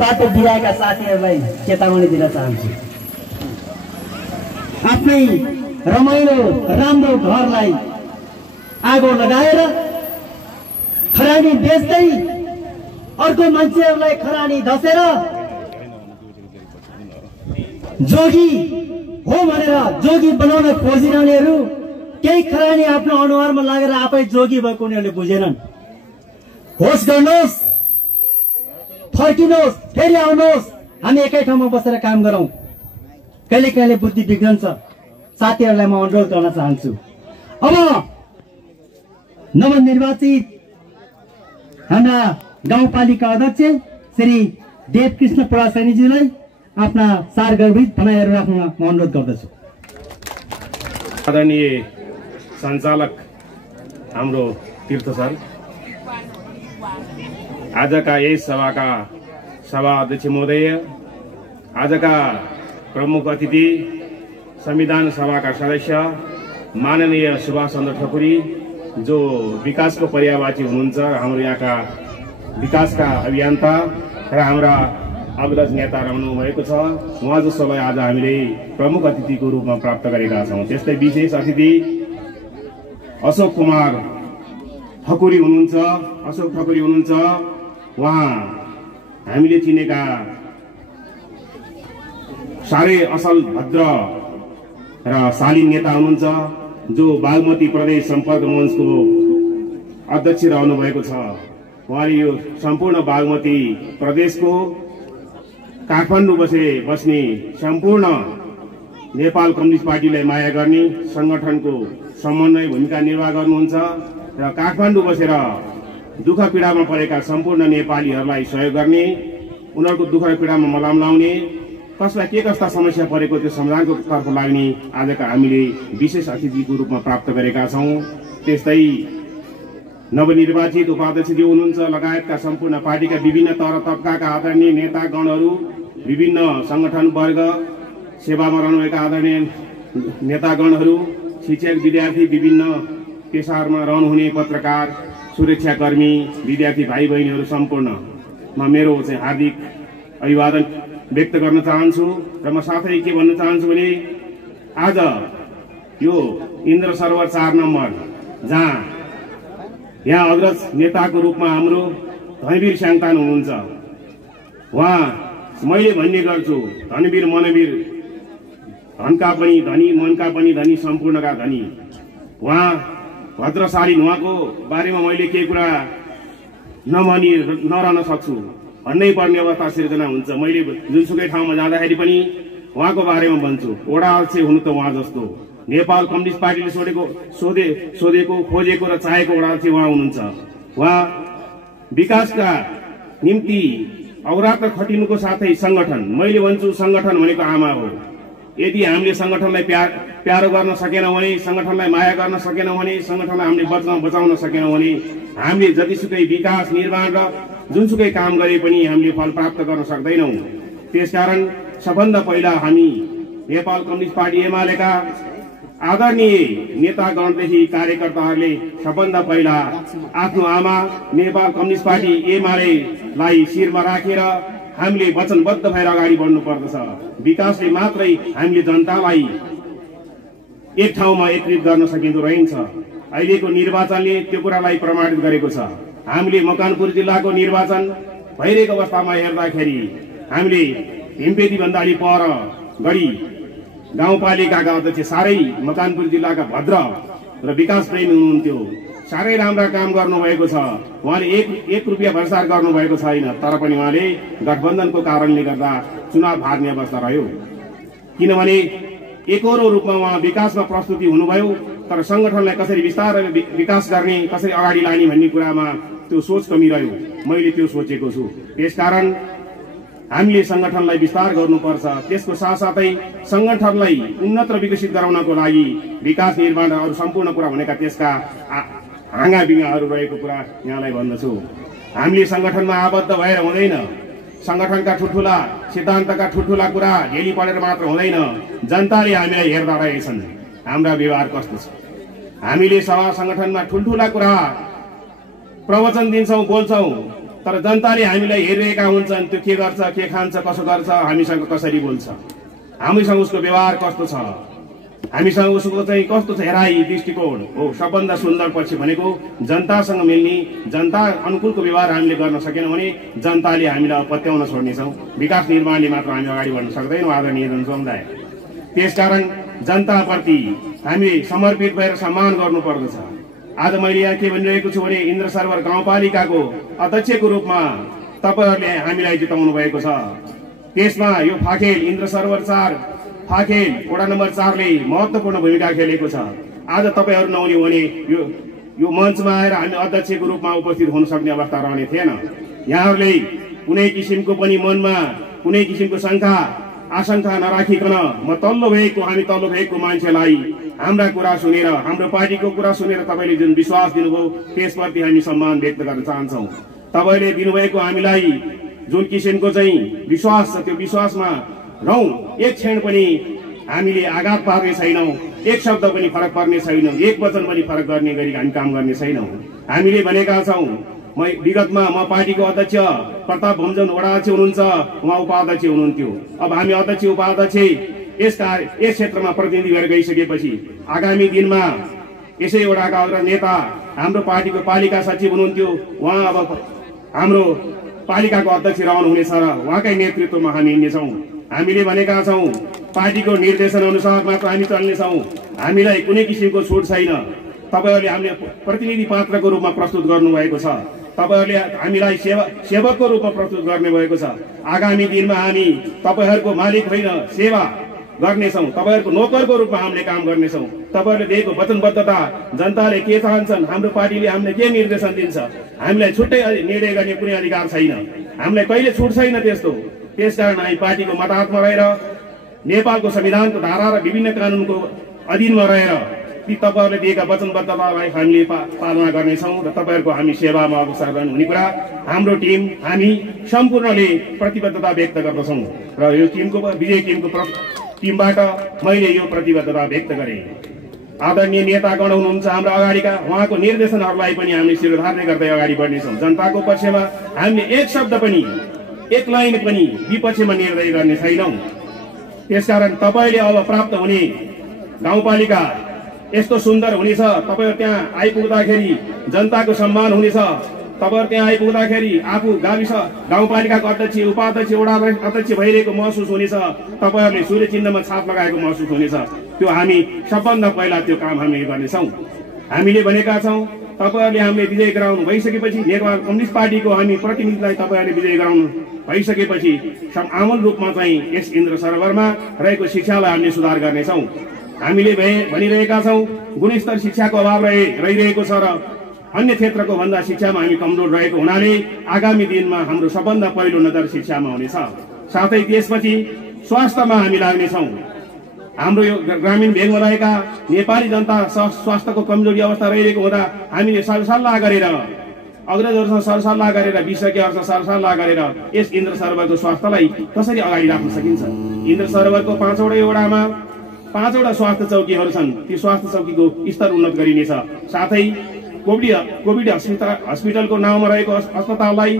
बाटो बिराएका साथीहरूलाई चेतावनी दिन चाहन्छु। आफ्नै रमाइलो राम्रो घरलाई आगो लगाएर खरानी बेच्दै अर्को मान्छेहरूलाई खरानी धसेर जोगी हो भनेर जोगी बनाउन खोजिरहनेहरू केही खरानी आफ्नो अनुहारमा लागेर आफै जोगी भएको उनीहरूले बुझेनन्। होस गर्नुहोस्, फर्किनुहोस्, फेरि आउनुहोस्, हामी एकै ठाउँमा बसेर काम गरौँ। कहिले कहिले बुद्धि बिग्रन्छ। साथीहरूलाई म अनुरोध गर्न चाहन्छु। अब नवनिर्वाचित हाम्रा गाउँपालिका अध्यक्ष श्री देवकृष्ण परासैनीजीलाई आफ्ना सारगर्भित भनाइहरू राख्न म अनुरोध गर्दछु। आदरणीय सञ्चालक हाम्रो तीर्थ सर, आजका यस सभाका सभा अध्यक्ष महोदय, आजका प्रमुख अतिथि संविधान सभाका सदस्य माननीय सुभाष चन्द्र ठकुरी जो विकासको पर्यायवाची हुनुहुन्छ, हाम्रो यहाँका विकासका अभियन्ता र हाम्रा अग्रज नेता रहनु भएको छ, उहाँ जसोलाई आज हामीले प्रमुख अतिथिको रूपमा प्राप्त गरेका छौँ। त्यस्तै विशेष अतिथि अशोक कुमार ठकुरी हुनुहुन्छ। अशोक ठकुरी हुनुहुन्छ, उहाँ हामीले चिनेका साह्रै असल भद्र र शालीन नेता हुनुहुन्छ, जो बागमती प्रदेश सम्पर्क मञ्चको अध्यक्ष रहनु भएको छ। उहाँले यो सम्पूर्ण बागमती प्रदेशको काठमाडौँ बस्ने सम्पूर्ण नेपाल कम्युनिस्ट पार्टीलाई माया गर्ने संगठनको समन्वय भूमिका निर्वाह गर्नुहुन्छ र काठमाडौँ बसेर दुःख पीडामा परेका सम्पूर्ण नेपालीहरूलाई सहयोग गर्ने, उनीहरूको दुःख र पीडामा मलाम लाउने, कसलाई के कस्ता समस्या परेको त्यो समाधानको तर्फ लाग्ने आजका हामीले विशेष अतिथिको रूपमा प्राप्त गरेका छौँ। त्यस्तै नवनिर्वाचित उपाध्यक्षज्यू हुनुहुन्छ लगायतका सम्पूर्ण पार्टीका विभिन्न तह तबकाका आदरणीय नेतागणहरू, विभिन्न संगठन वर्ग सेवामा रहनुभएका आदरणीय नेतागणहरू, शिक्षक विद्यार्थी, विभिन्न पेसाहरूमा रहनुहुने पत्रकार, सुरक्षाकर्मी, विद्यार्थी भाइ बहिनीहरू सम्पूर्णमा मेरो चाहिँ हार्दिक अभिवादन व्यक्त गर्न चाहन्छु। र म साथै के भन्न चाहन्छु भने आज यो इन्द्र सरोवर 4 नम्बर जहाँ यहाँ अग्रज नेताको रूपमा हाम्रो धनवीर स्याङतान हुनुहुन्छ, उहाँ मैले भन्ने गर्छु धनवीर मनवीर, धनका पनि धनी मनका पनि धनी सम्पूर्णका धनी। उहाँ भद्रशाली, उहाँको बारेमा मैले केही कुरा नभनी नरहन सक्छु, भन्नै पर्ने अवस्था सिर्जना हुन्छ। मैले जुनसुकै ठाउँमा जाँदाखेरि पनि उहाँको बारेमा भन्छु। वडा अध्यक्ष हुनु त उहाँ जस्तो, नेपाल कम्युनिस्ट पार्टीले सोधेको खोजेको र चाहेको वडा अध्यक्ष उहाँ हुनुहुन्छ। उहाँ विकासका निम्ति अहोरात्र खटिनुको साथै संगठन, मैले भन्छु संगठन भनेको आमा हो। यदि हामीले संगठनलाई प्यारो गर्न सकेनौँ भने, संगठनलाई माया गर्न सकेनौँ भने, संगठनलाई हामीले बचाउन सकेनौँ भने हामीले जतिसुकै विकास निर्माण र जुनसुकै काम गरे पनि हामीले फल प्राप्त गर्न सक्दैनौँ। त्यसकारण सबभन्दा पहिला हामी नेपाल कम्युनिस्ट पार्टी एमालेका आदरणीय नेतागणदेखि कार्यकर्ताहरूले सबभन्दा पहिला आफ्नो आमा नेपाल कम्युनिस्ट पार्टी एमालेलाई शिरमा राखेर हामीले वचनबद्ध भएर अगाडि बढ्नु पर्दछ। विकासले मात्रै हामीले जनतालाई एक ठाउँमा एकत्रित गर्न सकिँदो रहन्छ। अहिलेको निर्वाचनले त्यो कुरालाई प्रमाणित गरेको छ। हामीले मकवानपुर जिल्लाको निर्वाचन भइरहेको अवस्थामा हेर्दाखेरि हामीले हिमपेदी भन्दा अलि पर गढी गाउँपालिकाका अध्यक्ष साह्रै मकवानपुर जिल्लाका भद्र र विकास प्रेमी हुनुहुन्थ्यो। साह्रै राम्रा काम गर्नुभएको छ। उहाँले एक रुपियाँ भ्रष्टाचार गर्नुभएको छैन, तर पनि उहाँले गठबन्धनको कारणले गर्दा चुनाव हार्ने अवस्था रह्यो। किनभने एकहोरो रूपमा उहाँ विकासमा प्रस्तुति हुनुभयो, तर संगठनलाई कसरी विस्तार विकास गर्ने, कसरी अगाडि लाने भन्ने कुरामा त्यो सोच कमी रह्यो। मैले त्यो सोचेको छु। त्यसकारण हामीले संगठनलाई विस्तार गर्नुपर्छ। त्यसको साथसाथै संगठनलाई उन्नत र विकसित गराउनको लागि विकास निर्माण अरू सम्पूर्ण कुरा भनेका त्यसका हाँगा बिगाहरू रहेको कुरा यहाँलाई भन्दछु। हामीले संगठनमा आबद्ध भएर हुँदैन। संगठनका ठुल्ठुला सिद्धान्तका ठुल्ठुला कुरा हेली पढेर मात्र हुँदैन। जनताले हामीलाई हेर्दा रहेछन् हाम्रा व्यवहार कस्तो छ। हामीले सभा संगठनमा ठुल्ठुला कुरा प्रवचन दिन्छौँ, बोल्छौँ, तर जनताले हामीलाई हेरिरहेका हुन्छन्, त्यो के गर्छ, के खान्छ, कसो गर्छ, हामीसँग कसरी बोल्छ, हामीसँग उसको व्यवहार कस्तो छ, हामीसँग उसको चाहिँ कस्तो छ हेराइ दृष्टिकोण हो। सबभन्दा सुन्दर पछि भनेको जनतासँग मिल्ने, जनता अनुकूलको व्यवहार हामीले गर्न सकेनौँ भने जनताले हामीलाई पत्याउन छोड्नेछौँ। विकास निर्माणले मात्र हामी अगाडि बढ्न सक्दैनौँ आदरणीय जनसमुदाय। त्यसकारण जनताप्रति हामी समर्पित भएर सम्मान गर्नुपर्दछ। आज मैले यहाँ के भनिरहेको छु भने इन्द्र सरोवर गाउँपालिकाको अध्यक्षको रूपमा तपाईहरूले हामीलाई जिताउनु भएको छ। त्यसमा यो फाकेल इन्द्र सरोवर 4 फाकेल वडा नम्बर 4 ले महत्त्वपूर्ण भूमिका खेलेको छ। आज तपाईहरू नहुने भने यो मञ्चमा आएर हामी अध्यक्षको रूपमा उपस्थित हुन सक्ने अवस्था रहने थिएन। यहाँहरूले कुनै किसिमको पनि मनमा कुनै किसिमको शङ्का आशंका नराखिकन हामी तल्लो भएको मान्छेलाई हाम्रा कुरा सुनेर, हाम्रो पार्टीको कुरा सुनेर तपाईले जुन विश्वास दिनुभयो त्यसप्रति हामी सम्मान व्यक्त गर्न चाहन्छौँ। तपाईले दिनुभएको हामीलाई जुन किसिमको चाहिँ विश्वास छ त्यो विश्वासमा रहौं। एक क्षण पनि हामीले आघात पार्ने छैनौं, एक शब्द पनि फरक पर्ने छैनौं, एक वचन पनि फरक गर्ने गरी हामी काम गर्ने छैनौं। हामीले भनेका छौं, विगतमा म पार्टीको अध्यक्ष प्रताप भुमजन वडा अध्यक्ष हुनुहुन्छ, उहाँ उपाध्यक्ष हुनुहुन्थ्यो। अब हामी अध्यक्ष उपाध्यक्ष यस क्षेत्रमा प्रतिनिधि भएर गइसकेपछि आगामी दिनमा यसै वडाका अग्र नेता हाम्रो पार्टीको पालिका सचिव हुनुहुन्थ्यो, उहाँ अब हाम्रो पालिकाको अध्यक्ष रहनुहुनेछ र उहाँकै नेतृत्वमा हामी हिँड्नेछौँ। हामीले भनेका छौं पार्टीको निर्देशन अनुसार मात्र हामी चल्नेछौँ। हामीलाई कुनै किसिमको छुट छैन। तपाईहरूले हामीले प्रतिनिधि पात्रको रूपमा प्रस्तुत गर्नुभएको छ, तपाईहरूले हामीलाई सेवकको रूपमा प्रस्तुत गर्ने भएको छ। आगामी दिनमा हामी तपाईहरूको मालिक होइन सेवा गर्नेछौँ, तपाईहरूको नोकरको रूपमा हामीले काम गर्नेछौँ। तपाईहरूले दिएको वचनबद्धता, जनताले के चाहन्छन्, हाम्रो पार्टीले हामीले के निर्देशन दिन्छ, हामीलाई छुट्टै निर्णय गर्ने कुनै अधिकार छैन, हामीलाई कहिले छुट छैन त्यस्तो। त्यसकारण हामी पार्टीको मताहतमा रहेर नेपालको संविधानको धारा र विभिन्न कानूनको अधीनमा रहेर ती तपाईहरूले दिएका वचनबद्धतालाई हामीले पालना गर्नेछौँ र तपाईहरूको हामी सेवामा अग्रसर हुने कुरा हाम्रो टिम हामी सम्पूर्णले प्रतिबद्धता व्यक्त गर्दछौँ र यो विजय टिमबाट मैले यो प्रतिबद्धता व्यक्त गरेँ। आदरणीय नेतागण हुनुहुन्छ हाम्रो अगाडिका, उहाँको निर्देशनहरूलाई पनि हामीले शिरोधार्य गर्दै अगाडि बढ्नेछौँ। जनताको पक्षमा हामीले एक शब्द पनि, एक लाइन पनि विपक्षमा निर्णय गर्ने छैनौँ। त्यसकारण तपाईले अब प्राप्त हुने गाउँपालिका यस्तो सुन्दर हुनेछ, तपाईहरु त्यहाँ आइपुग्दाखेरि जनताको सम्मान हुनेछ। तपाईहरु त्यहाँ आइपुग्दाखेरि आफू गाविस गाउँपालिकाको अध्यक्ष उपाध्यक्ष वडा अध्यक्ष भइरहेको महसुस हुनेछ, तपाईहरुले सूर्य चिन्हमा छाप लगाएको महसुस हुनेछ। त्यो हामी सबभन्दा पहिला त्यो काम हामीले गर्नेछौँ। हामीले भनेका छौँ तपाईहरुले हामीले विजय गराउनु भइसकेपछि, नेपाल कम्युनिस्ट पार्टीको हामी प्रतिनिधिलाई तपाईहरुले विजय गराउनु भइसकेपछि आमूल रूपमा चाहिँ यस इन्द्र सरोवरमा रहेको शिक्षालाई हामीले सुधार गर्नेछौँ। हामीले भनिरहेका छौँ गुणस्तर शिक्षाको अभाव रहिरहेको छ र अन्य क्षेत्रको भन्दा शिक्षामा हामी कमजोर रहेको हुनाले आगामी दिनमा हाम्रो सबभन्दा पहिलो नजर शिक्षामा हुनेछ। साथै त्यसपछि स्वास्थ्यमा हामी लाग्नेछौँ। हाम्रो यो ग्रामीण भेगमा रहेका नेपाली जनता स्वास्थ्यको कमजोरी अवस्था रहिरहेको हुँदा हामीले सरसल्लाह गरेर अग्रजहरूसँग सरसल्लाह गरेर विशेषज्ञहरूसँग सरसल्लाह गरेर यस इन्द्र सरोवरको स्वास्थ्यलाई कसरी अगाडि राख्न सकिन्छ। इन्द्र सरोवरको 5वटै वडामा 5वटा स्वास्थ्य चौकीहरू छन्, ती स्वास्थ्य चौकीको स्तर उन्नत गरिनेछ। साथै कोभिड हस्पिटलको नाउँमा रहेको अस्पताललाई